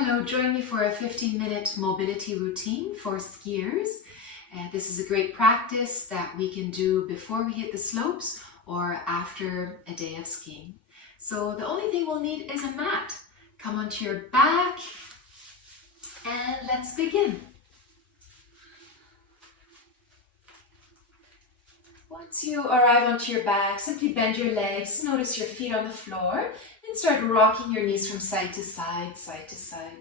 Hello, join me for a 15-minute mobility routine for skiers. This is a great practice that we can do before we hit the slopes or after a day of skiing. So the only thing we'll need is a mat. Come onto your back and let's begin. Once you arrive onto your back, simply bend your legs, notice your feet on the floor, and start rocking your knees from side to side, side to side.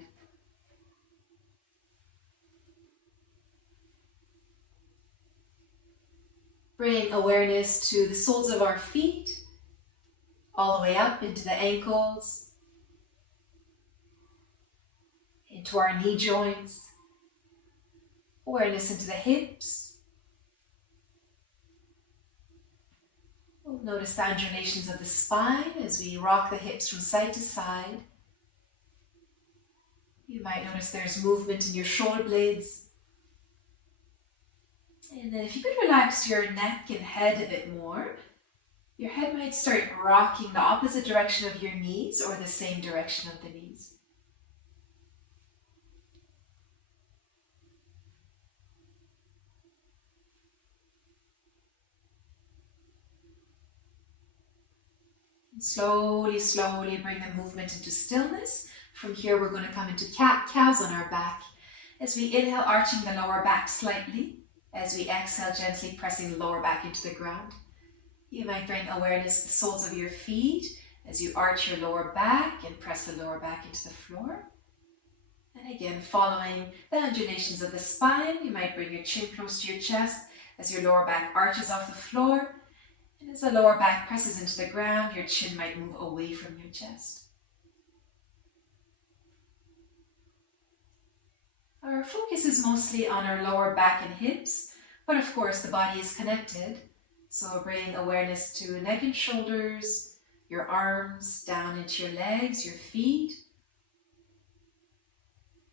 Bring awareness to the soles of our feet, all the way up into the ankles, into our knee joints, awareness into the hips. We'll notice the undulations of the spine as we rock the hips from side to side. You might notice there's movement in your shoulder blades. And then if you could relax your neck and head a bit more, your head might start rocking the opposite direction of your knees or the same direction of the knees. Slowly, slowly bring the movement into stillness. From here, we're going to come into cat-cows on our back. As we inhale, arching the lower back slightly. As we exhale, gently pressing the lower back into the ground. You might bring awareness to the soles of your feet as you arch your lower back and press the lower back into the floor. And again, following the undulations of the spine, you might bring your chin close to your chest as your lower back arches off the floor. And as the lower back presses into the ground, your chin might move away from your chest. Our focus is mostly on our lower back and hips, but of course the body is connected. So bring awareness to neck and shoulders, your arms down into your legs, your feet.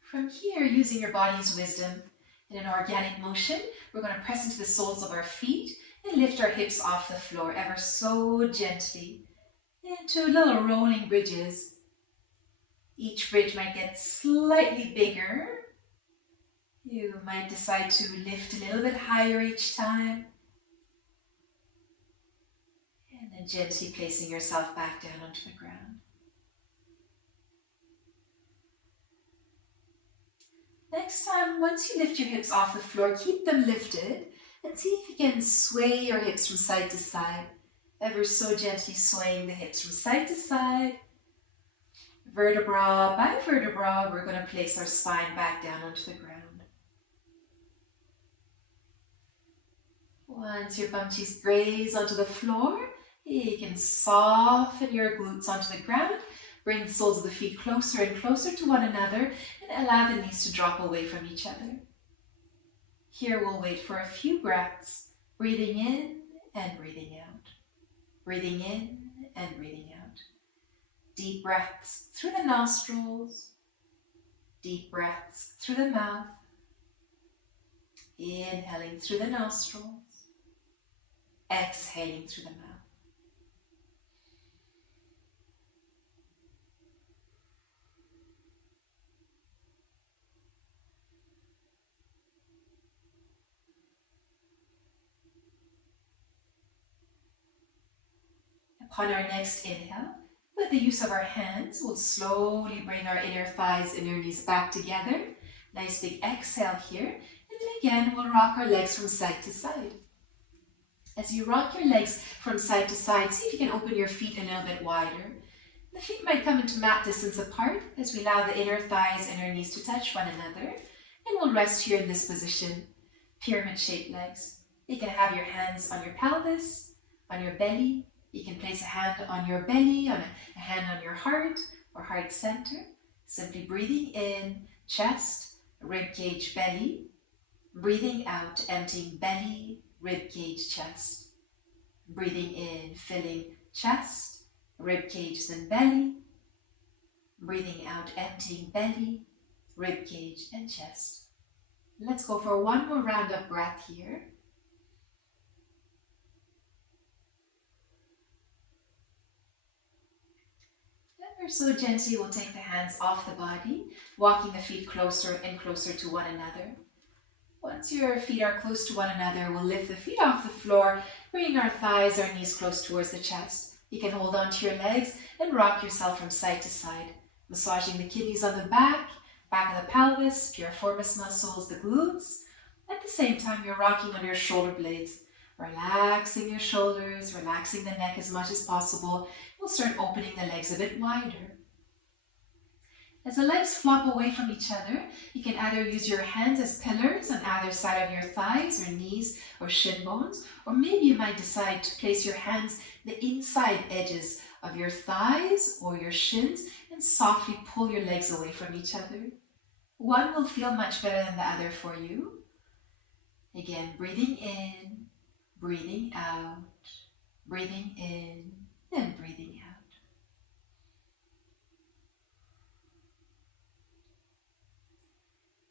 From here, using your body's wisdom in an organic motion, we're going to press into the soles of our feet and lift our hips off the floor ever so gently into little rolling bridges. Each bridge might get slightly bigger. You might decide to lift a little bit higher each time. And then gently placing yourself back down onto the ground. Next time, once you lift your hips off the floor, keep them lifted. And see if you can sway your hips from side to side, ever so gently swaying the hips from side to side. Vertebra by vertebra, we're going to place our spine back down onto the ground. Once your bum cheeks graze onto the floor, you can soften your glutes onto the ground, bring the soles of the feet closer and closer to one another, and allow the knees to drop away from each other. Here we'll wait for a few breaths, breathing in and breathing out. Breathing in and breathing out. Deep breaths through the nostrils. Deep breaths through the mouth. Inhaling through the nostrils. Exhaling through the mouth. Upon our next inhale, with the use of our hands, we'll slowly bring our inner thighs, inner knees back together. Nice big exhale here. And then again, we'll rock our legs from side to side. As you rock your legs from side to side, see if you can open your feet a little bit wider. The feet might come into mat distance apart as we allow the inner thighs, inner knees to touch one another. And we'll rest here in this position, pyramid-shaped legs. You can have your hands on your pelvis, on your belly. You can place a hand on your belly, on a hand on your heart or heart center. Simply breathing in, chest, rib cage, belly. Breathing out, emptying belly, rib cage, chest. Breathing in, filling chest, rib cage, then belly. Breathing out, emptying belly, rib cage, and chest. Let's go for one more round of breath here. Ever so gently, we'll take the hands off the body, walking the feet closer and closer to one another. Once your feet are close to one another, we'll lift the feet off the floor, bringing our thighs, our knees close towards the chest. You can hold on to your legs and rock yourself from side to side, massaging the kidneys on the back of the pelvis, piriformis muscles, the glutes. At the same time, you're rocking on your shoulder blades, relaxing your shoulders, relaxing the neck as much as possible. We'll start opening the legs a bit wider. As the legs flop away from each other, you can either use your hands as pillars on either side of your thighs or knees or shin bones, or maybe you might decide to place your hands the inside edges of your thighs or your shins and softly pull your legs away from each other. One will feel much better than the other for you. Again, breathing in, breathing out, breathing in, and breathing out.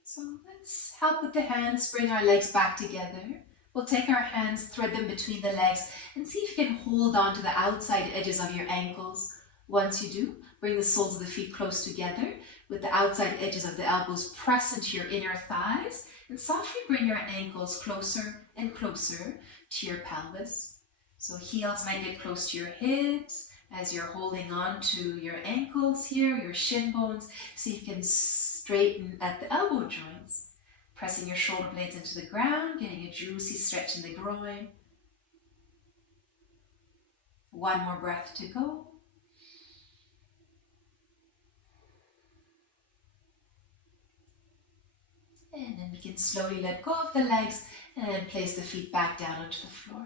So let's help with the hands, bring our legs back together. We'll take our hands, thread them between the legs, and see if you can hold on to the outside edges of your ankles. Once you do, bring the soles of the feet close together, with the outside edges of the elbows press into your inner thighs, and softly bring your ankles closer and closer to your pelvis. So heels might get close to your hips as you're holding on to your ankles here, your shin bones. See if you can straighten at the elbow joints, pressing your shoulder blades into the ground, getting a juicy stretch in the groin. One more breath to go. And then we can slowly let go of the legs and place the feet back down onto the floor.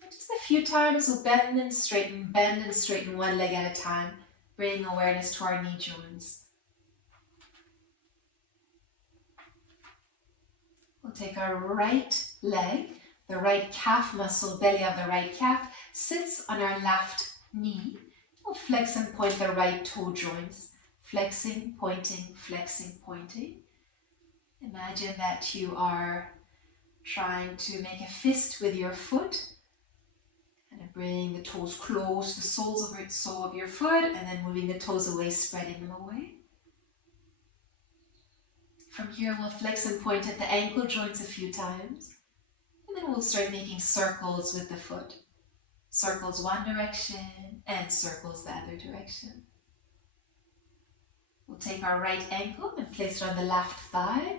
And just a few times we'll bend and straighten one leg at a time, bringing awareness to our knee joints. We'll take our right leg, the right calf muscle, belly of the right calf, sits on our left knee. We'll flex and point the right toe joints, flexing, pointing, pointing. Imagine that you are trying to make a fist with your foot, and bring the toes close, the sole of your foot, and then moving the toes away, spreading them away. From here, we'll flex and point at the ankle joints a few times, and then we'll start making circles with the foot. Circles one direction and circles the other direction. We'll take our right ankle and place it on the left thigh.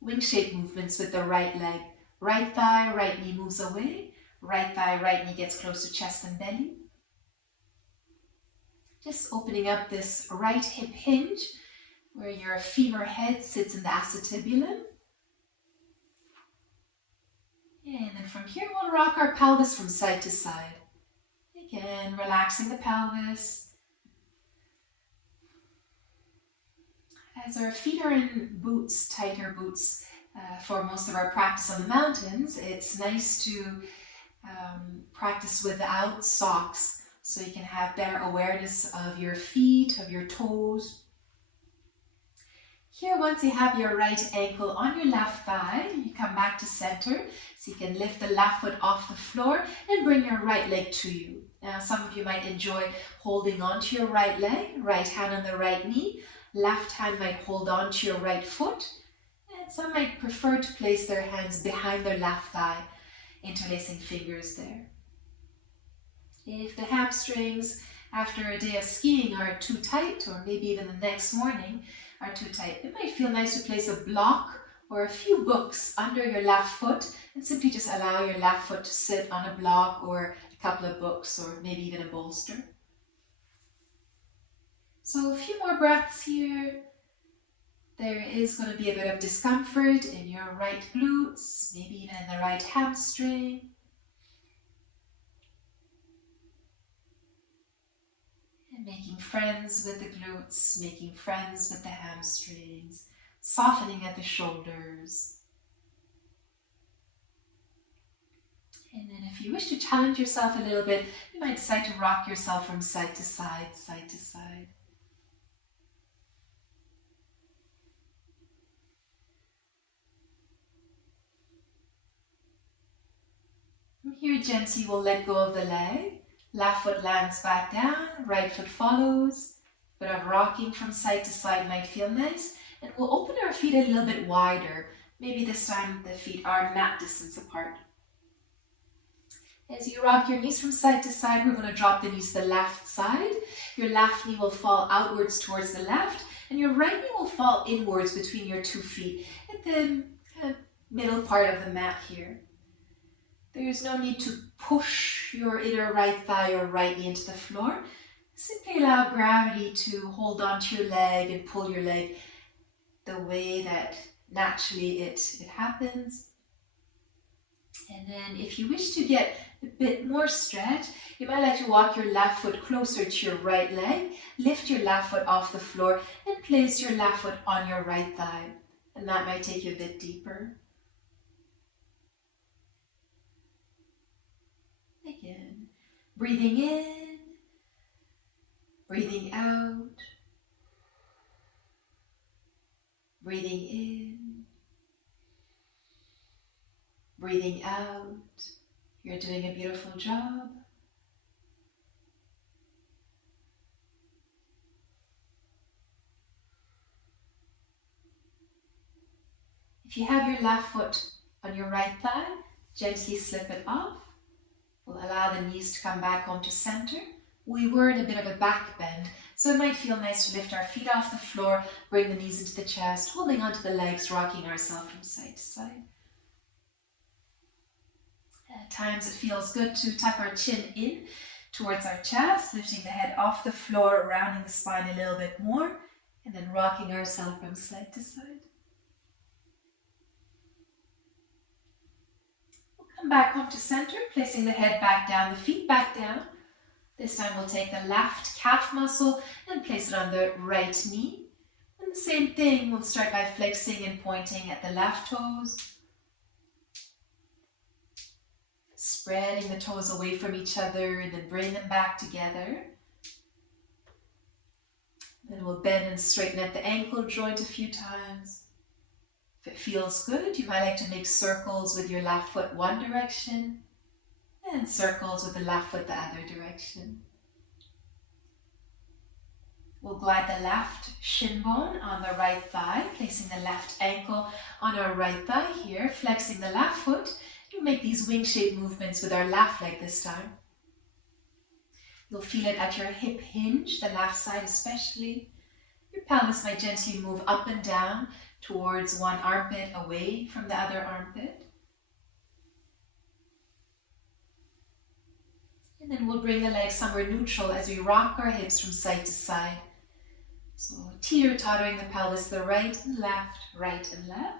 Wing shape movements with the right leg. Right thigh, right knee moves away. Right thigh, right knee gets close to chest and belly. Just opening up this right hip hinge where your femur head sits in the acetybulum. And then from here, we'll rock our pelvis from side to side. Again, relaxing the pelvis. As our feet are in boots, tighter boots, for most of our practice on the mountains, it's nice to practice without socks so you can have better awareness of your feet, of your toes. Here, once you have your right ankle on your left thigh, you come back to center, so you can lift the left foot off the floor and bring your right leg to you. Now, some of you might enjoy holding on to your right leg, right hand on the right knee, left hand might hold on to your right foot, and some might prefer to place their hands behind their left thigh, interlacing fingers there. If the hamstrings after a day of skiing are too tight, or maybe even the next morning are too tight, it might feel nice to place a block or a few books under your left foot and simply just allow your left foot to sit on a block or a couple of books or maybe even a bolster. So a few more breaths here. There is going to be a bit of discomfort in your right glutes, maybe even in the right hamstring. And making friends with the glutes, making friends with the hamstrings, softening at the shoulders. And then if you wish to challenge yourself a little bit, you might decide to rock yourself from side to side, side to side. From here, gently we'll let go of the leg, Left foot lands back down, right foot follows. Bit of rocking from side to side might feel nice. And we'll open our feet a little bit wider. Maybe this time the feet are mat distance apart. As you rock your knees from side to side, we're going to drop the knees to the left side. Your left knee will fall outwards towards the left, and your right knee will fall inwards between your 2 feet at the middle part of the mat here. There's no need to push your inner right thigh or right knee into the floor. Simply allow gravity to hold onto your leg and pull your leg the way that naturally it happens. And then if you wish to get a bit more stretch, you might like to walk your left foot closer to your right leg, lift your left foot off the floor and place your left foot on your right thigh. And that might take you a bit deeper. Again, breathing in, breathing out, breathing in, breathing out. You're doing a beautiful job. If you have your left foot on your right thigh, gently slip it off. We'll allow the knees to come back onto center. We were in a bit of a back bend, so it might feel nice to lift our feet off the floor, bring the knees into the chest, holding onto the legs, rocking ourselves from side to side. At times it feels good to tuck our chin in towards our chest, lifting the head off the floor, rounding the spine a little bit more, and then rocking ourselves from side to side. We'll come back home to center, placing the head back down, the feet back down. This time we'll take the left calf muscle and place it on the right knee. And the same thing, we'll start by flexing and pointing at the left toes. Spreading the toes away from each other and then bring them back together. Then we'll bend and straighten at the ankle joint a few times. If it feels good, you might like to make circles with your left foot one direction and circles with the left foot the other direction. We'll glide the left shin bone on the right thigh, placing the left ankle on our right thigh here, flexing the left foot. We'll make these wing-shaped movements with our left leg this time. You'll feel it at your hip hinge, the left side especially. Your pelvis might gently move up and down towards one armpit, away from the other armpit. And then we'll bring the legs somewhere neutral as we rock our hips from side to side. So teeter-tottering the pelvis to the right and left, right and left.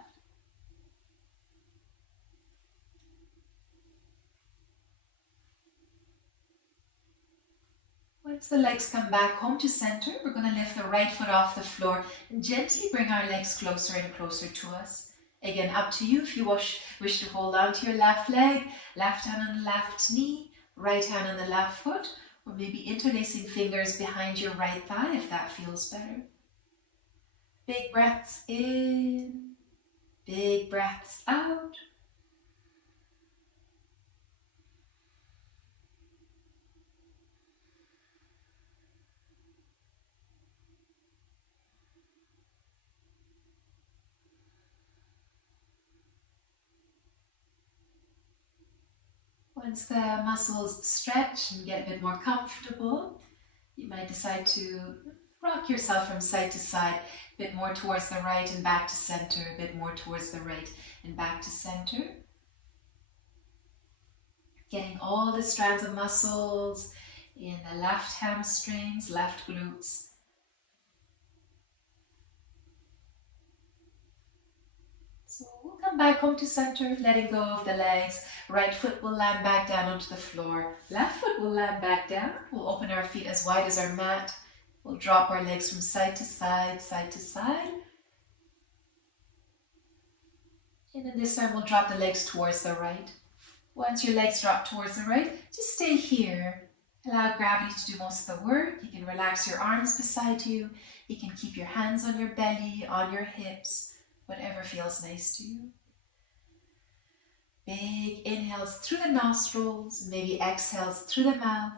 Once the legs come back home to center, we're going to lift the right foot off the floor and gently bring our legs closer and closer to us. Again, up to you if you wish to hold on to your left leg, left hand on the left knee, right hand on the left foot, or maybe interlacing fingers behind your right thigh if that feels better. Big breaths in, big breaths out. Once the muscles stretch and get a bit more comfortable, you might decide to rock yourself from side to side, a bit more towards the right and back to center, a bit more towards the right and back to center. Getting all the strands of muscles in the left hamstrings, left glutes. So we'll come back home to center, letting go of the legs. Right foot will land back down onto the floor. Left foot will land back down. We'll open our feet as wide as our mat. We'll drop our legs from side to side, side to side. And then this time we'll drop the legs towards the right. Once your legs drop towards the right, just stay here. Allow gravity to do most of the work. You can relax your arms beside you. You can keep your hands on your belly, on your hips, whatever feels nice to you. Big inhales through the nostrils, maybe exhales through the mouth.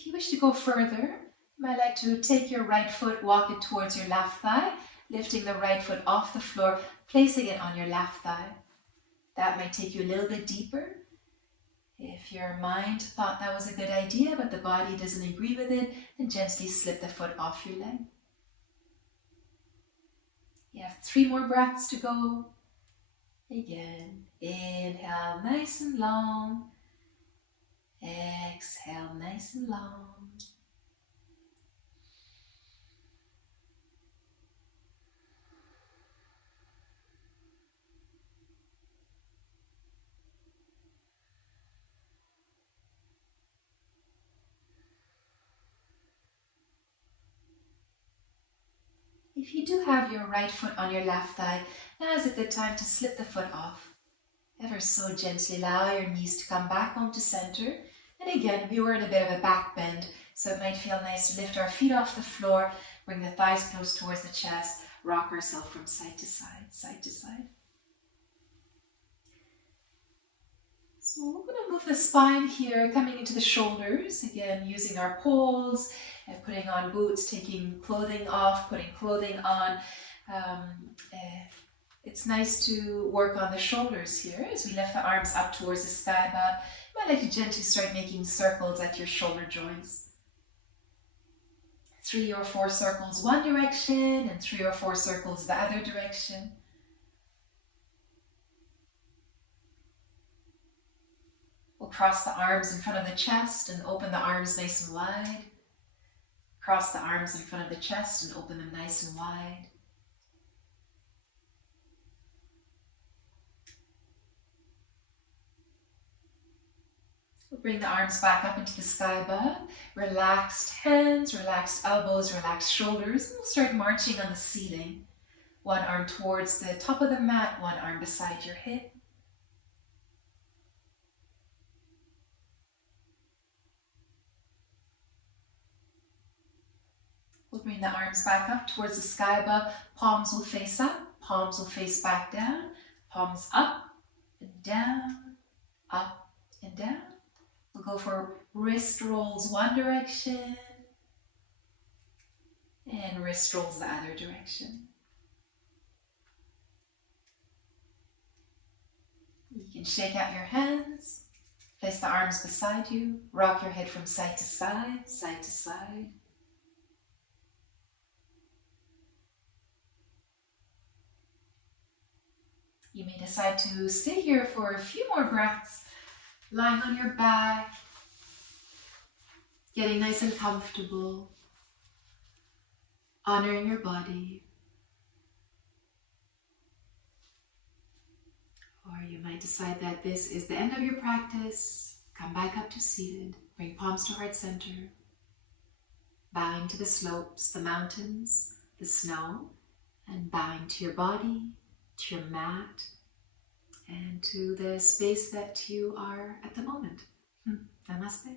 If you wish to go further, you might like to take your right foot, walk it towards your left thigh, lifting the right foot off the floor, placing it on your left thigh. That might take you a little bit deeper. If your mind thought that was a good idea, but the body doesn't agree with it, then gently slip the foot off your leg. You have 3 more breaths to go. Again, inhale nice and long. Exhale nice and long. If you do have your right foot on your left thigh, now is a good time to slip the foot off. Ever so gently allow your knees to come back onto center. And again, we were in a bit of a back bend, so it might feel nice to lift our feet off the floor, bring the thighs close towards the chest, rock ourselves from side to side, side to side. So we're going to move the spine here, coming into the shoulders, again using our poles, and putting on boots, taking clothing off, putting clothing on. It's nice to work on the shoulders here as we lift the arms up towards the sky above. You might like to gently start making circles at your shoulder joints. 3 or 4 circles one direction and 3 or 4 circles the other direction. We'll cross the arms in front of the chest and open the arms nice and wide. Cross the arms in front of the chest and open them nice and wide. We'll bring the arms back up into the sky above. Relaxed hands, relaxed elbows, relaxed shoulders. And we'll start marching on the ceiling. One arm towards the top of the mat, one arm beside your hip. We'll bring the arms back up towards the sky above. Palms will face up, palms will face back down. Palms up and down, up and down. We'll go for wrist rolls one direction and wrist rolls the other direction. You can shake out your hands, place the arms beside you, rock your head from side to side, side to side. You may decide to stay here for a few more breaths, lying on your back, getting nice and comfortable, honoring your body. Or you might decide that this is the end of your practice. Come back up to seated, bring palms to heart center, bowing to the slopes, the mountains, the snow, and bowing to your body, to your mat, and to the space that you are at the moment. Namaste.